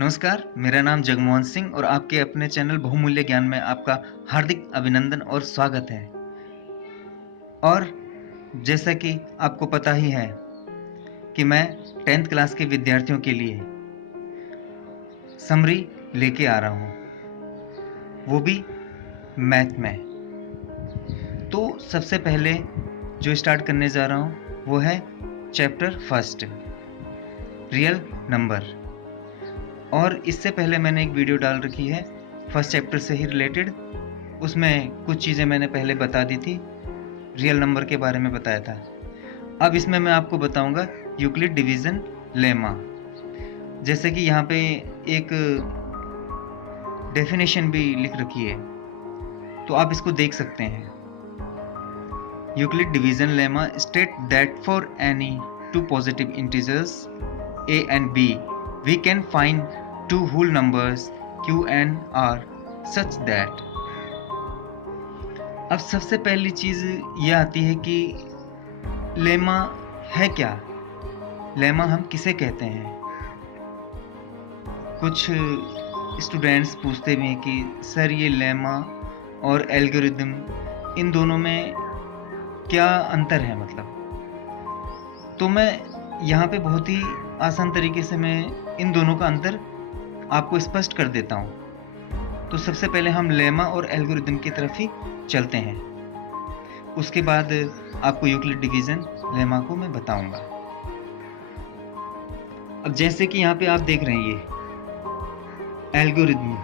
नमस्कार, मेरा नाम जगमोहन सिंह और आपके अपने चैनल बहुमूल्य ज्ञान में आपका हार्दिक अभिनंदन और स्वागत है। और जैसा कि आपको पता ही है कि मैं 10th क्लास के विद्यार्थियों के लिए समरी लेके आ रहा हूँ, वो भी मैथ में। तो सबसे पहले जो स्टार्ट करने जा रहा हूँ वो है चैप्टर फर्स्ट, रियल नंबर। और इससे पहले मैंने एक वीडियो डाल रखी है फर्स्ट चैप्टर से ही रिलेटेड। उसमें कुछ चीज़ें मैंने पहले बता दी थी, रियल नंबर के बारे में बताया था। अब इसमें मैं आपको बताऊंगा यूक्लिड डिवीज़न लेमा। जैसे कि यहाँ पे एक डेफिनेशन भी लिख रखी है, तो आप इसको देख सकते हैं। Euclid division lemma state that for any two positive integers a and b we can find two whole numbers q and r such that। अब सबसे पहली चीज़ यह आती है कि लेमा है क्या, लेमा हम किसे कहते हैं। कुछ स्टूडेंट्स पूछते भी हैं कि सर ये लेमा और एल्गोरिदम, इन दोनों में क्या अंतर है मतलब। तो मैं यहाँ पे बहुत ही आसान तरीके से मैं इन दोनों का अंतर आपको स्पष्ट कर देता हूँ। तो सबसे पहले हम लेमा और एल्गोरिदम की तरफ ही चलते हैं, उसके बाद आपको यूक्लिड डिवीज़न लेमा को मैं बताऊंगा। अब जैसे कि यहाँ पे आप देख रहे हैं, ये algorithm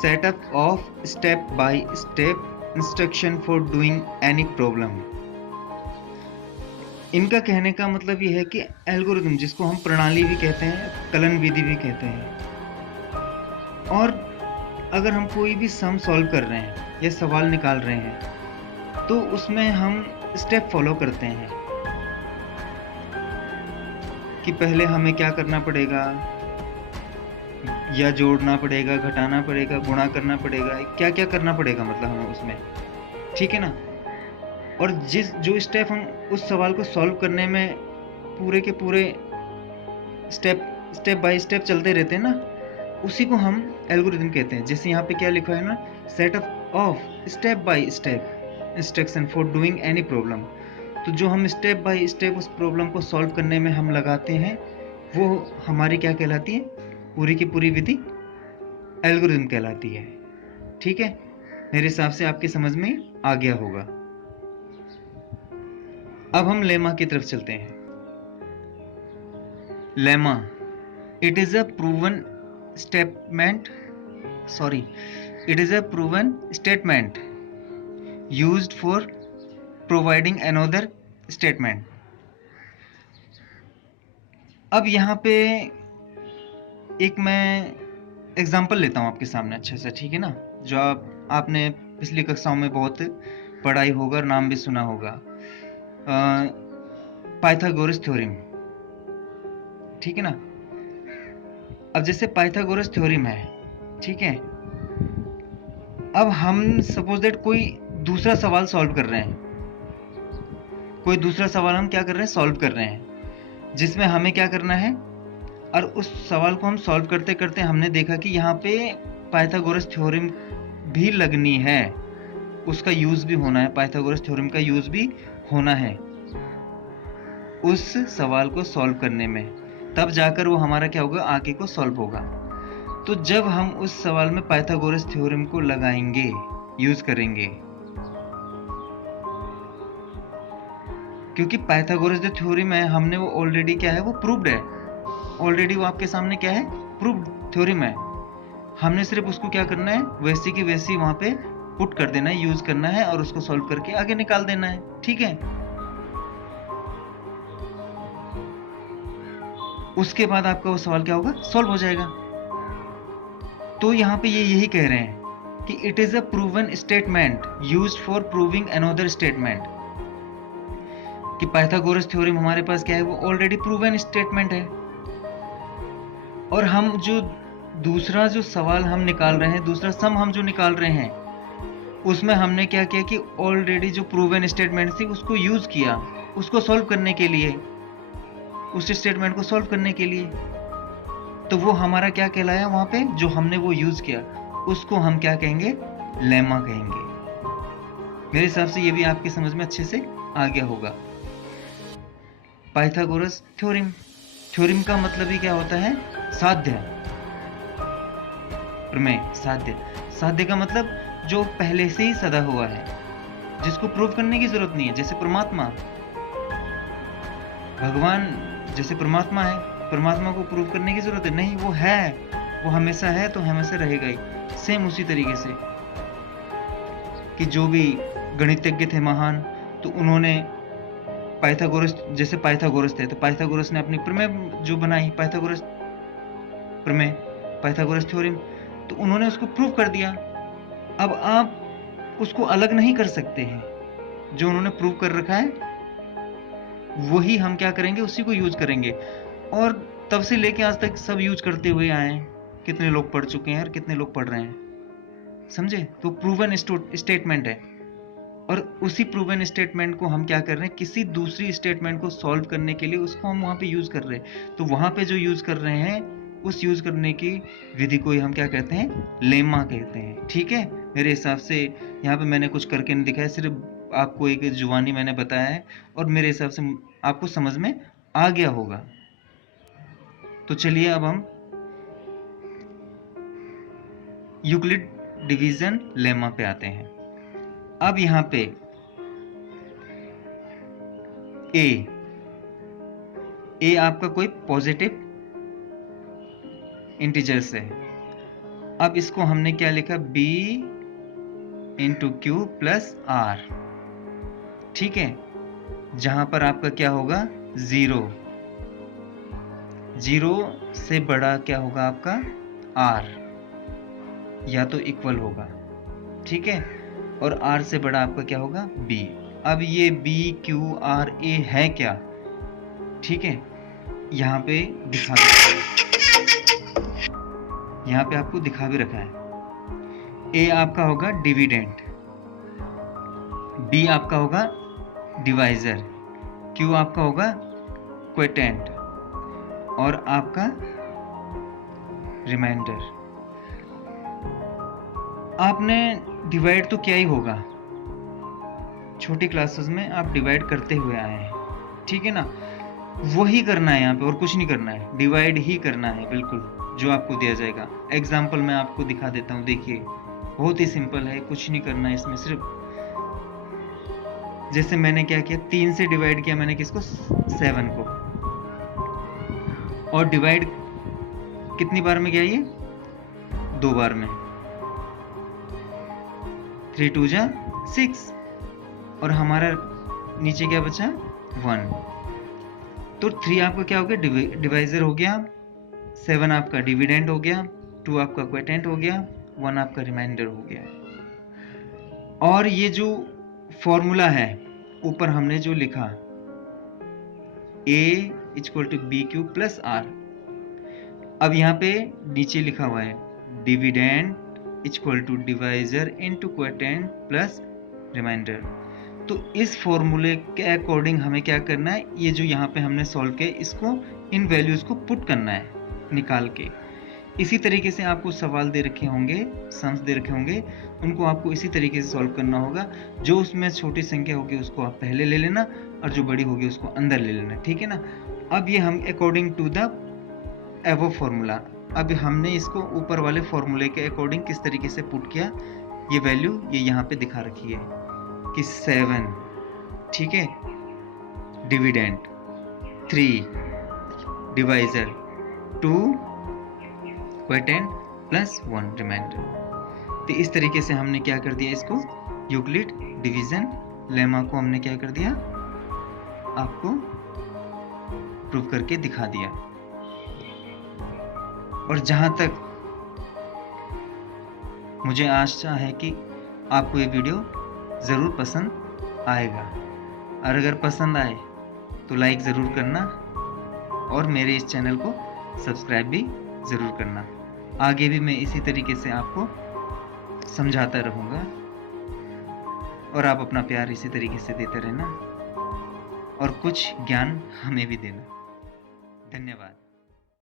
setup of step by step instruction for doing any problem. इनका कहने का मतलब ये है कि एल्गोरिदम, जिसको हम प्रणाली भी कहते हैं, कलन विधि भी कहते हैं, और अगर हम कोई भी सम सॉल्व कर रहे हैं या सवाल निकाल रहे हैं तो उसमें हम स्टेप फॉलो करते हैं कि पहले हमें क्या करना पड़ेगा, या जोड़ना पड़ेगा, घटाना पड़ेगा, गुणा करना पड़ेगा, क्या क्या करना पड़ेगा मतलब हमें उसमें, ठीक है ना। और जो स्टेप हम उस सवाल को सॉल्व करने में पूरे के पूरे स्टेप बाय स्टेप चलते रहते हैं ना, उसी को हम एल्गोरिदम कहते हैं। जैसे यहाँ पे क्या लिखा है ना, setup of step by step instruction for doing any problem. तो जो हम स्टेप बाय स्टेप उस प्रॉब्लम को सॉल्व करने में हम लगाते हैं, वो हमारी क्या कहलाती है, पूरी की पूरी विधि एल्गोरिदम कहलाती है। ठीक है, मेरे हिसाब से आपके समझ में आ गया होगा। अब हम लेमा की तरफ चलते हैं। Lemma, it is a proven statement used for providing another statement. अब यहाँ पे एक मैं एग्जांपल लेता हूँ आपके सामने अच्छे से, ठीक है ना, जो आपने पिछली कक्षाओं में बहुत पढ़ा ही होगा और नाम भी सुना होगा, पाइथागोरस थ्योरम, ठीक है ना। अब जैसे पाइथागोरस थ्योरम है, ठीक है, अब हम सपोज दैट कोई दूसरा सवाल सॉल्व कर रहे हैं, कोई दूसरा सवाल हम क्या कर रहे हैं, सॉल्व कर रहे हैं, जिसमें हमें क्या करना है, और उस सवाल को हम सॉल्व करते करते हमने देखा कि यहाँ पे पाइथागोरस थ्योरम भी लगनी है, उसका यूज भी होना है, पाइथागोरस थ्योरम का यूज भी होना है उस सवाल को सॉल्व करने में, तब जाकर वो हमारा क्या होगा, आगे को सॉल्व होगा। तो जब हम उस सवाल में पाइथागोरस थ्योरम को लगाएंगे, यूज करेंगे, क्योंकि पाइथागोरस जो थ्योरम है हमने वो ऑलरेडी क्या है, वो प्रूव्ड है, ऑलरेडी वो आपके सामने क्या है, प्रूव्ड थ्योरम है। हमने सिर्फ उसको क्या करना है, वैसी की वैसी वहां पे पुट कर देना है, यूज करना है, और उसको सॉल्व करके आगे निकाल देना है, ठीक है। उसके बाद आपका वो सवाल क्या होगा, सॉल्व हो जाएगा। तो यहाँ पे ये यही कह रहे हैं कि it is a proven statement used for proving another statement, कि पाइथागोरस थ्योरम हमारे पास क्या है, वो ऑलरेडी प्रूवन स्टेटमेंट है, और हम जो दूसरा जो सवाल हम निकाल रहे हैं, दूसरा सम हम जो निकाल रहे हैं, उसमें हमने क्या किया कि ऑलरेडी जो प्रूवन स्टेटमेंट थी उसको यूज किया, उसको सॉल्व करने के लिए, उस स्टेटमेंट को सॉल्व करने के लिए। तो वो हमारा क्या कहलाया वहां पे, जो हमने वो यूज किया उसको हम क्या कहेंगे, लेमा कहेंगे। मेरे हिसाब से ये भी आपकी समझ में अच्छे से आ गया होगा। पाइथागोरस थ्योरम, थ्योरम का मतलब ही क्या होता है, साध्य, प्रमेय, साध्य। साध्य का मतलब जो पहले से ही सदा हुआ है, जिसको प्रूव करने की जरूरत नहीं है। जैसे परमात्मा, भगवान जैसे परमात्मा है, परमात्मा को प्रूव करने की जरूरत है नहीं, वो है, वो हमेशा है तो हमेशा रहेगा ही। सेम उसी तरीके से कि जो भी गणितज्ञ थे महान, तो उन्होंने पाइथागोरस, जैसे पाइथागोरस थे तो पाइथागोरस ने अपनी प्रमेय जो बनाई, पाइथागोरस प्रमेय, पाइथागोरस थ्योरम, तो उन्होंने उसको प्रूव कर दिया। अब आप उसको अलग नहीं कर सकते हैं, जो उन्होंने प्रूव कर रखा है वही हम क्या करेंगे, उसी को यूज करेंगे। और तब से लेके आज तक सब यूज करते हुए आए हैं। कितने लोग पढ़ चुके हैं और कितने लोग पढ़ रहे हैं, समझे? तो प्रूवन स्टेटमेंट है, और उसी प्रूवन स्टेटमेंट को हम क्या कर रहे हैं, किसी दूसरी स्टेटमेंट को सॉल्व करने के लिए उसको हम वहां पे यूज कर रहे हैं। तो वहां पे जो यूज कर रहे हैं, उस यूज करने की विधि को ही हम क्या कहते हैं, लेमा कहते हैं। ठीक है, मेरे हिसाब से यहाँ पे मैंने कुछ करके नहीं दिखाया, सिर्फ आपको एक जुबानी मैंने बताया है, और मेरे हिसाब से आपको समझ में आ गया होगा। तो चलिए अब हम यूक्लिड डिवीजन लेमा पे आते हैं। अब यहां पे ए आपका कोई पॉजिटिव इंटीजर्स है। अब इसको हमने क्या लिखा, b into q plus r. ठीक है, जहां पर आपका क्या होगा, 0, 0 से बड़ा क्या होगा आपका r, या तो इक्वल होगा। ठीक है, और r से बड़ा आपका क्या होगा, b। अब ये b q r a है क्या, ठीक है, यहाँ पे दिखा रखा है, यहाँ पे आपको दिखा भी रखा है। a आपका होगा डिविडेंड, b आपका होगा डिवाइजर, q आपका होगा क्वोटेंट, और आपका रिमाइंडर। आपने डिवाइड तो किया ही होगा, छोटी क्लासेस में आप डिवाइड करते हुए आए हैं, ठीक है ना। वही करना है यहाँ पे, और कुछ नहीं करना है, डिवाइड ही करना है बिल्कुल, जो आपको दिया जाएगा। एग्जाम्पल मैं आपको दिखा देता हूँ, देखिए बहुत ही सिंपल है, कुछ नहीं करना है इसमें। सिर्फ जैसे मैंने क्या किया, 3 से डिवाइड किया मैंने किसको, 7 को, और डिवाइड कितनी बार में किया, ये 2 बार में, 3 2 जा 6, और हमारा नीचे क्या बचा, 1। तो 3 आपका क्या हो गया, डिवाइजर हो गया, 7 आपका डिविडेंड हो गया, 2 आपका क्वोटेंट हो गया, 1 आपका रिमाइंडर हो गया। और ये जो फॉर्मूला है ऊपर हमने जो लिखा, a equal to B Q plus R, अब यहाँ पे नीचे लिखा हुआ है dividend equal to divisor into quotient plus remainder. तो इस फॉर्मूले के अकॉर्डिंग हमें क्या करना है, ये जो यहाँ पे हमने सॉल्व किया, इसको इन वैल्यूज को पुट करना है निकाल के। इसी तरीके से आपको सवाल दे रखे होंगे, सम्स दे रखे होंगे, उनको आपको इसी तरीके से सॉल्व करना होगा। जो उसमें छोटी संख्या होगी उसको आप पहले ले लेना, और जो बड़ी होगी उसको अंदर ले लेना, ठीक है ना। अब ये हम अकॉर्डिंग टू द एवो फॉर्मूला, अब हमने इसको ऊपर वाले फॉर्मूले के अकॉर्डिंग किस तरीके से पुट किया, ये वैल्यू ये यहाँ पे दिखा रखी है कि 7, ठीक है, डिविडेंड 3, डिवाइजर 2, क्वोटेंट प्लस 1 रिमाइंडर। तो इस तरीके से हमने क्या कर दिया, इसको यूक्लिड डिवीजन लेमा को हमने क्या कर दिया, आपको प्रूव करके दिखा दिया। और जहां तक मुझे आशा है कि आपको ये वीडियो ज़रूर पसंद आएगा, और अगर पसंद आए तो लाइक ज़रूर करना, और मेरे इस चैनल को सब्सक्राइब भी ज़रूर करना। आगे भी मैं इसी तरीके से आपको समझाता रहूँगा, और आप अपना प्यार इसी तरीके से देते रहना, और कुछ ज्ञान हमें भी देना। धन्यवाद।